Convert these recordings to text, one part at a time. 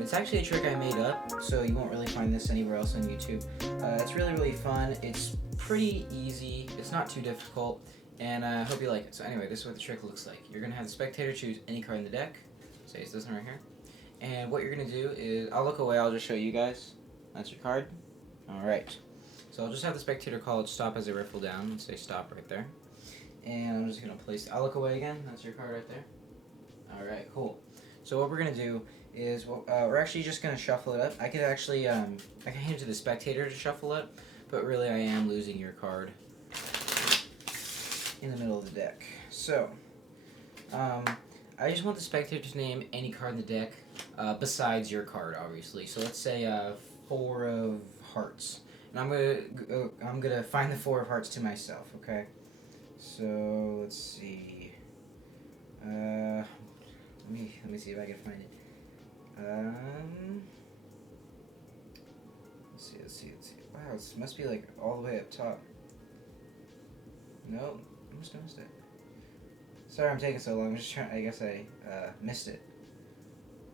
It's actually a trick I made up, so you won't really find this anywhere else on YouTube. It's really fun. It's pretty easy. It's not too difficult, and I hope you like it. So anyway, this is what the trick looks like. You're going to have the spectator choose any card in the deck. Say it's this one right here. And what you're going to do is, I'll look away, I'll just show you guys. That's your card. Alright. So I'll just have the spectator call it stop as I riffle down and say stop right there. And I'm just going to place, I'll look away again. That's your card right there. Alright, cool. So what we're going to do is, we're actually just going to shuffle it up. I could actually, I can hand it to the spectator to shuffle it, but really I am losing your card in the middle of the deck. So, I just want the spectator to name any card in the deck besides your card, obviously. So let's say 4 of hearts, and I'm gonna find the 4 of hearts to myself. Okay. So let's see. Let me see if I can find it. Let's see. Wow, it must be like all the way up top. No, I must have missed it. Sorry I'm taking so long. I'm just trying. I guess I missed it.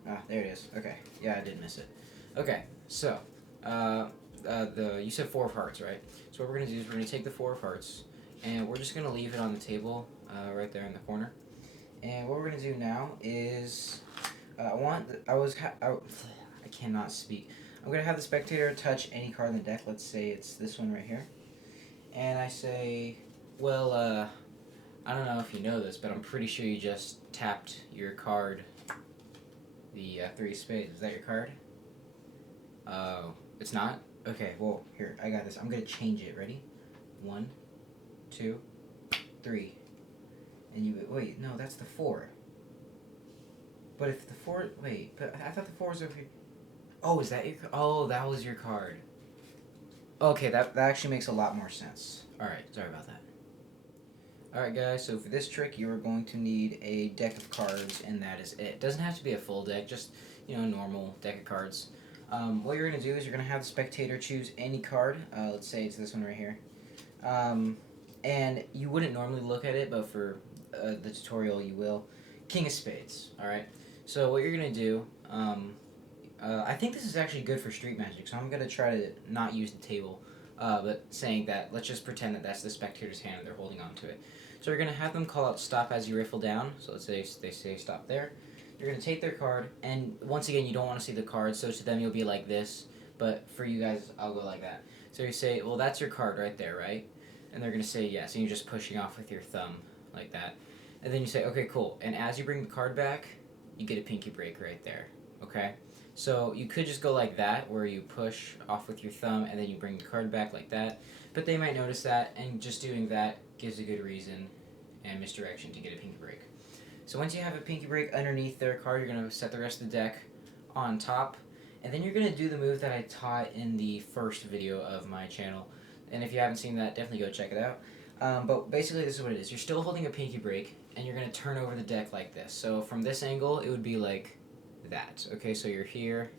Ah, there it is. Okay. Yeah, I did miss it. Okay, so you said 4 of hearts, right? So what we're gonna do is we're gonna take the 4 of hearts, and we're just gonna leave it on the table, right there in the corner. And what we're gonna do now is, I cannot speak. I'm gonna have the spectator touch any card in the deck. Let's say it's this one right here, and I say, well, I don't know if you know this, but I'm pretty sure you just tapped your card, the 3 of spades. Is that your card? Oh, it's not? Okay, well, here, I got this. I'm going to change it. Ready? 1, 2, 3. And you, wait, no, that's the 4. But if the 4, wait, but I thought the 4 was over here. Oh, is that your, oh, that was your card. Okay, that actually makes a lot more sense. Alright, sorry about that. Alright guys, so for this trick you are going to need a deck of cards, and that is it. It doesn't have to be a full deck, just, a normal deck of cards. What you're going to do is you're going to have the spectator choose any card. Let's say it's this one right here. And you wouldn't normally look at it, but for the tutorial you will. King of Spades, alright? So what you're going to do, I think this is actually good for Street Magic, so I'm going to try to not use the table. But saying that, let's just pretend that that's the spectator's hand and they're holding on to it. So you're going to have them call out stop as you riffle down. So let's say they say stop there. You're going to take their card, and once again, you don't want to see the card, so to them you'll be like this, but for you guys, I'll go like that. So you say, well, that's your card right there, right? And they're going to say yes, and you're just pushing off with your thumb like that. And then you say, okay, cool. And as you bring the card back, you get a pinky break right there, okay? So you could just go like that, where you push off with your thumb and then you bring the card back like that. But they might notice that, and just doing that gives a good reason and misdirection to get a pinky break. So once you have a pinky break underneath their card, you're going to set the rest of the deck on top. And then you're going to do the move that I taught in the first video of my channel. And if you haven't seen that, definitely go check it out. But basically this is what it is. You're still holding a pinky break, and you're going to turn over the deck like this. So from this angle, it would be like that. Okay, so you're here,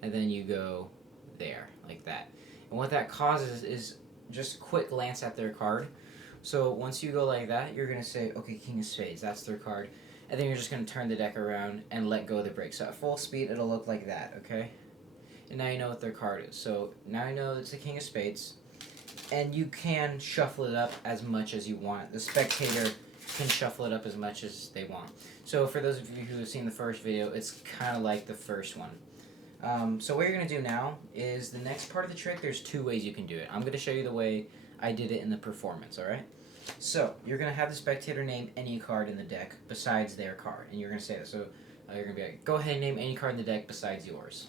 and then you go there, like that. And what that causes is just a quick glance at their card. So once you go like that, you're going to say, okay, King of Spades, that's their card. And then you're just going to turn the deck around and let go of the break. So at full speed, it'll look like that, okay? And now you know what their card is. So now you know it's the King of Spades. And you can shuffle it up as much as you want. The spectator can shuffle it up as much as they want. So for those of you who have seen the first video, it's kind of like the first one. So what you're going to do now is the next part of the trick, there's 2 ways you can do it. I'm going to show you the way I did it in the performance, alright? So you're going to have the spectator name any card in the deck besides their card. And you're going to say that. So you're going to be like, go ahead and name any card in the deck besides yours.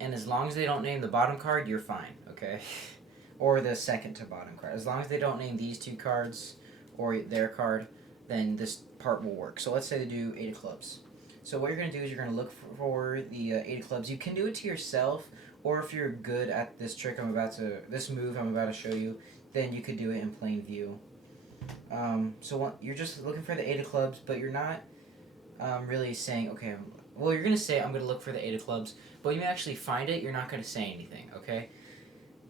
And as long as they don't name the bottom card, you're fine, okay? Or the second to bottom card. As long as they don't name these 2 cards or their card, then this part will work. So let's say they do 8 of clubs. So what you're going to do is you're going to look for the 8 of clubs. You can do it to yourself, or if you're good at this trick this move I'm about to show you, then you could do it in plain view. So you're just looking for the 8 of clubs, but you're not really saying, okay, well, you're going to say, I'm going to look for the 8 of clubs, but when you actually find it, you're not going to say anything, okay?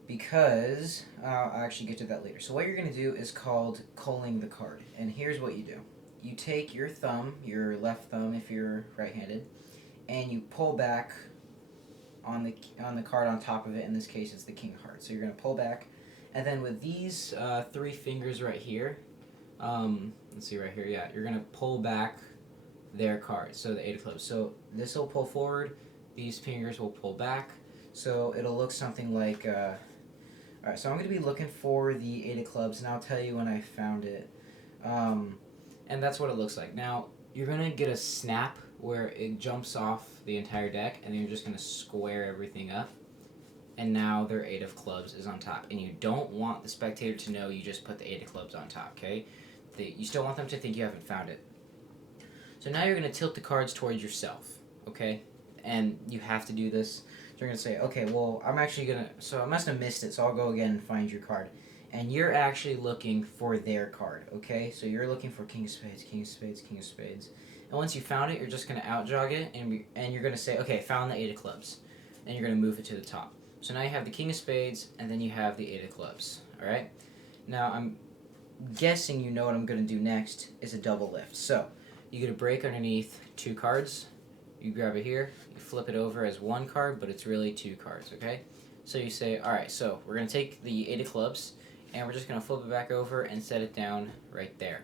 Because, I'll actually get to that later. So what you're going to do is called culling the card, and here's what you do. You take your thumb, your left thumb if you're right-handed, and you pull back on the card on top of it. In this case, it's the king of hearts. So you're gonna pull back, and then with these three fingers right here, let's see right here. Yeah, you're gonna pull back their card. So the eight of clubs. So this will pull forward. These fingers will pull back. So it'll look something like. All right. So I'm gonna be looking for the eight of clubs, and I'll tell you when I found it. And that's what it looks like. Now you're gonna get a snap where it jumps off the entire deck, and then you're just gonna square everything up. And now their eight of clubs is on top, and you don't want the spectator to know you just put the eight of clubs on top. Okay, you still want them to think you haven't found it. So now you're gonna tilt the cards towards yourself. Okay, and you have to do this. So you're gonna say, okay, well, so I must have missed it, so I'll go again and find your card. And you're actually looking for their card, okay? So you're looking for king of spades, king of spades, king of spades. And once you found it, you're just going to outjog it, and you're going to say, okay, found the eight of clubs. And you're going to move it to the top. So now you have the king of spades, and then you have the eight of clubs, all right? Now, I'm guessing you know what I'm going to do next is a double lift. So you get a break underneath two cards. You grab it here. You flip it over as one card, but it's really two cards, okay? So you say, all right, so we're going to take the eight of clubs, and we're just going to flip it back over and set it down right there.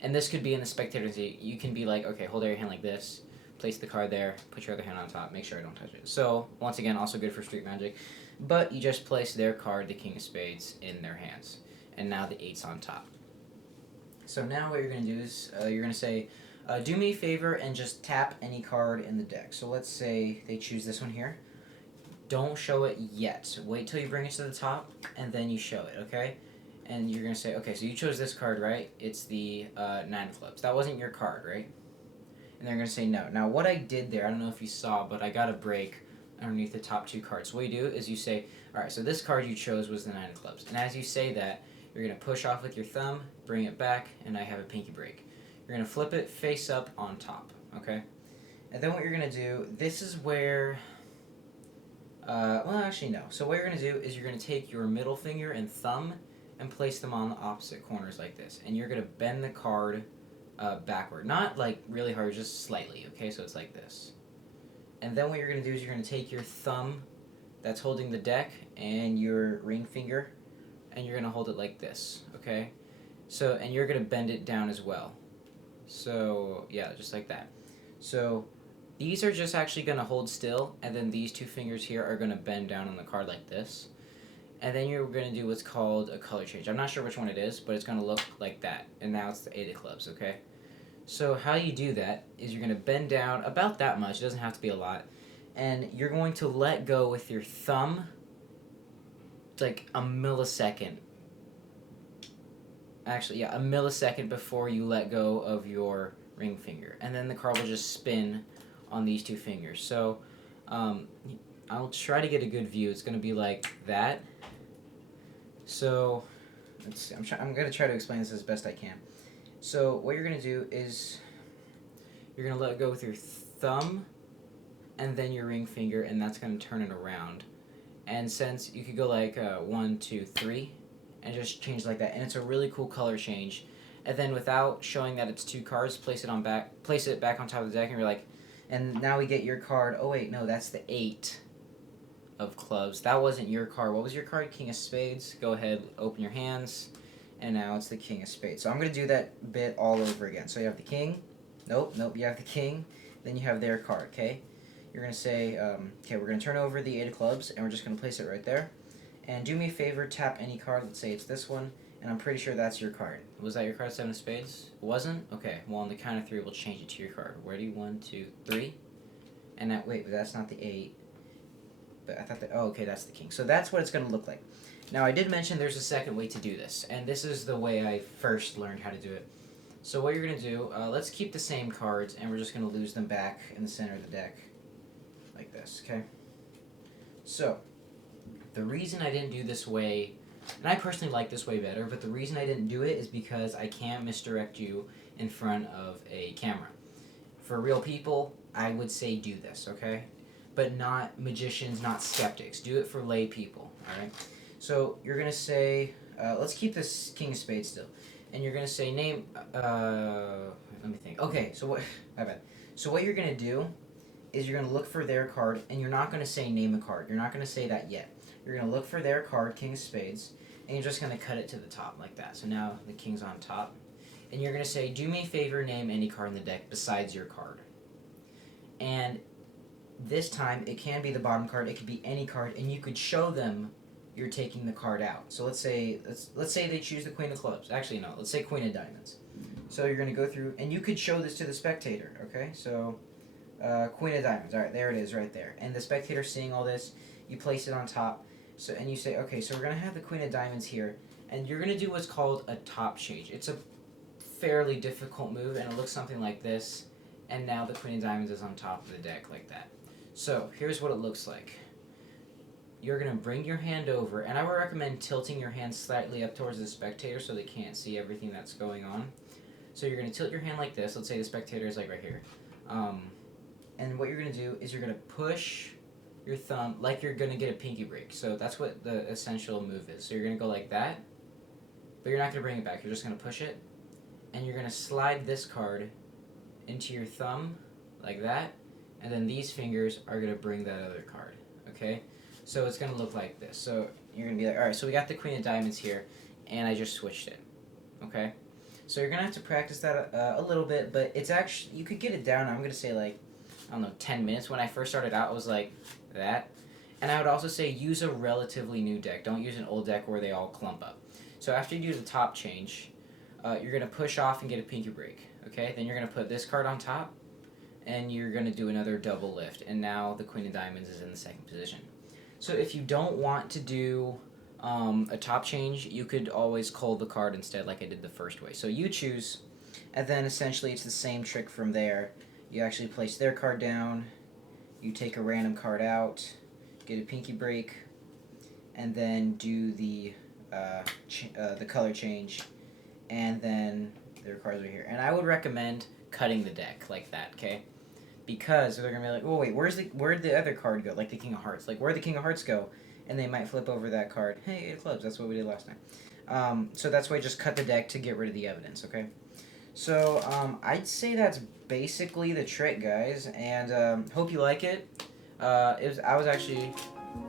And this could be in the spectator's seat. You can be like, okay, hold out your hand like this, place the card there, put your other hand on top, make sure I don't touch it. So, once again, also good for street magic. But you just place their card, the king of spades, in their hands. And now the eight's on top. So now what you're going to do is you're going to say, do me a favor and just tap any card in the deck. So let's say they choose this one here. Don't show it yet. Wait till you bring it to the top, and then you show it, okay? And you're going to say, okay, so you chose this card, right? It's the nine of clubs. That wasn't your card, right? And they're going to say no. Now, what I did there, I don't know if you saw, but I got a break underneath the top two cards. So what you do is you say, all right, so this card you chose was the nine of clubs. And as you say that, you're going to push off with your thumb, bring it back, and I have a pinky break. You're going to flip it face up on top, okay? And then what you're going to do, this is where... well, actually, no. So what you're going to do is you're going to take your middle finger and thumb and place them on the opposite corners like this. And you're going to bend the card backward. Not like really hard, just slightly, okay? So it's like this. And then what you're going to do is you're going to take your thumb that's holding the deck and your ring finger, and you're going to hold it like this, okay? So, and you're going to bend it down as well. So, yeah, just like that. So, these are just actually going to hold still, and then these two fingers here are going to bend down on the card like this. And then you're going to do what's called a color change. I'm not sure which one it is, but it's going to look like that. And now it's the eight of clubs, okay? So how you do that is you're going to bend down about that much. It doesn't have to be a lot. And you're going to let go with your thumb like a millisecond. Actually, yeah, a millisecond before you let go of your ring finger. And then the card will just spin on these two fingers. So I'll try to get a good view. It's going to be like that. So let's see. I'm going to try to explain this as best I can. So what you're going to do is you're going to let go with your thumb and then your ring finger, and that's going to turn it around. And since you could go like 1, 2, 3, and just change like that, and it's a really cool color change. And then without showing that it's two cards, place it back on top of the deck, and you're like, and now we get your card. Oh wait, no, that's the eight of clubs. That wasn't your card. What was your card? King of spades. Go ahead, open your hands, and now it's the king of spades. So I'm gonna do that bit all over again. So you have the king. Nope. You have the king. Then you have their card. Okay. You're gonna say, okay, we're gonna turn over the eight of clubs, and we're just gonna place it right there. And do me a favor, tap any card. Let's say it's this one, and I'm pretty sure that's your card. Was that your card, seven of spades? It wasn't? Okay. Well, on the count of three, we'll change it to your card. Ready? 1, 2, 3. And that, wait, but that's not the 8. But I thought that, oh, okay, that's the king. So that's what it's going to look like. Now, I did mention there's a second way to do this, and this is the way I first learned how to do it. So what you're going to do, let's keep the same cards, and we're just going to lose them back in the center of the deck, like this, okay? So, the reason I didn't do this way, and I personally like this way better, but the reason I didn't do it is because I can't misdirect you in front of a camera. For real people, I would say do this, okay? But not magicians, not skeptics. Do it for lay people, alright? So you're going to say, let's keep this king of spades still. And you're going to say name, let me think. Okay, so what, my bad. So what you're going to do is you're going to look for their card, and you're not going to say name a card. You're not going to say that yet. You're going to look for their card, King of Spades, and you're just going to cut it to the top like that. So now the king's on top. And you're going to say, do me a favor, name any card in the deck besides your card. And this time, it can be the bottom card, it could be any card, and you could show them you're taking the card out. So let's say they choose the Queen of Clubs. Actually, no, let's say Queen of Diamonds. So you're going to go through, and you could show this to the spectator, okay? So, Queen of Diamonds, alright, there it is right there. And the spectator seeing all this, you place it on top, so and you say, okay, so we're going to have the Queen of Diamonds here, and you're going to do what's called a top change. It's a fairly difficult move, and it looks something like this, and now the Queen of Diamonds is on top of the deck like that. So, here's what it looks like. You're going to bring your hand over, and I would recommend tilting your hand slightly up towards the spectator so they can't see everything that's going on. So you're going to tilt your hand like this. Let's say the spectator is like right here. And what you're going to do is you're going to push your thumb like you're going to get a pinky break. So that's what the essential move is. So you're going to go like that, but you're not going to bring it back. You're just going to push it, and you're going to slide this card into your thumb like that, and then these fingers are going to bring that other card, okay? So it's going to look like this. So you're going to be like, all right, so we got the Queen of Diamonds here, and I just switched it, okay? So you're going to have to practice that a little bit, but it's actually, you could get it down, I'm going to say like, I don't know, 10 minutes. When I first started out, it was like that. And I would also say use a relatively new deck. Don't use an old deck where they all clump up. So after you do the top change, you're going to push off and get a pinky break, okay? Then you're going to put this card on top, and you're going to do another double lift, and now the Queen of Diamonds is in the second position. So if you don't want to do a top change, you could always cold the card instead like I did the first way. So you choose, and then essentially it's the same trick from there. You actually place their card down, you take a random card out, get a pinky break, and then do the color change, and then their cards are here. And I would recommend cutting the deck like that, okay? Because they're gonna be like, oh wait, where'd the other card go? Like the King of Hearts. Like where'd the King of Hearts go? And they might flip over that card. Hey, 8 of clubs. That's what we did last time. So that's why just cut the deck to get rid of the evidence. Okay. So I'd say that's basically the trick, guys. And hope you like it. I was actually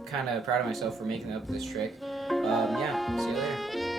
kind of proud of myself for making up this trick. Yeah. See you later.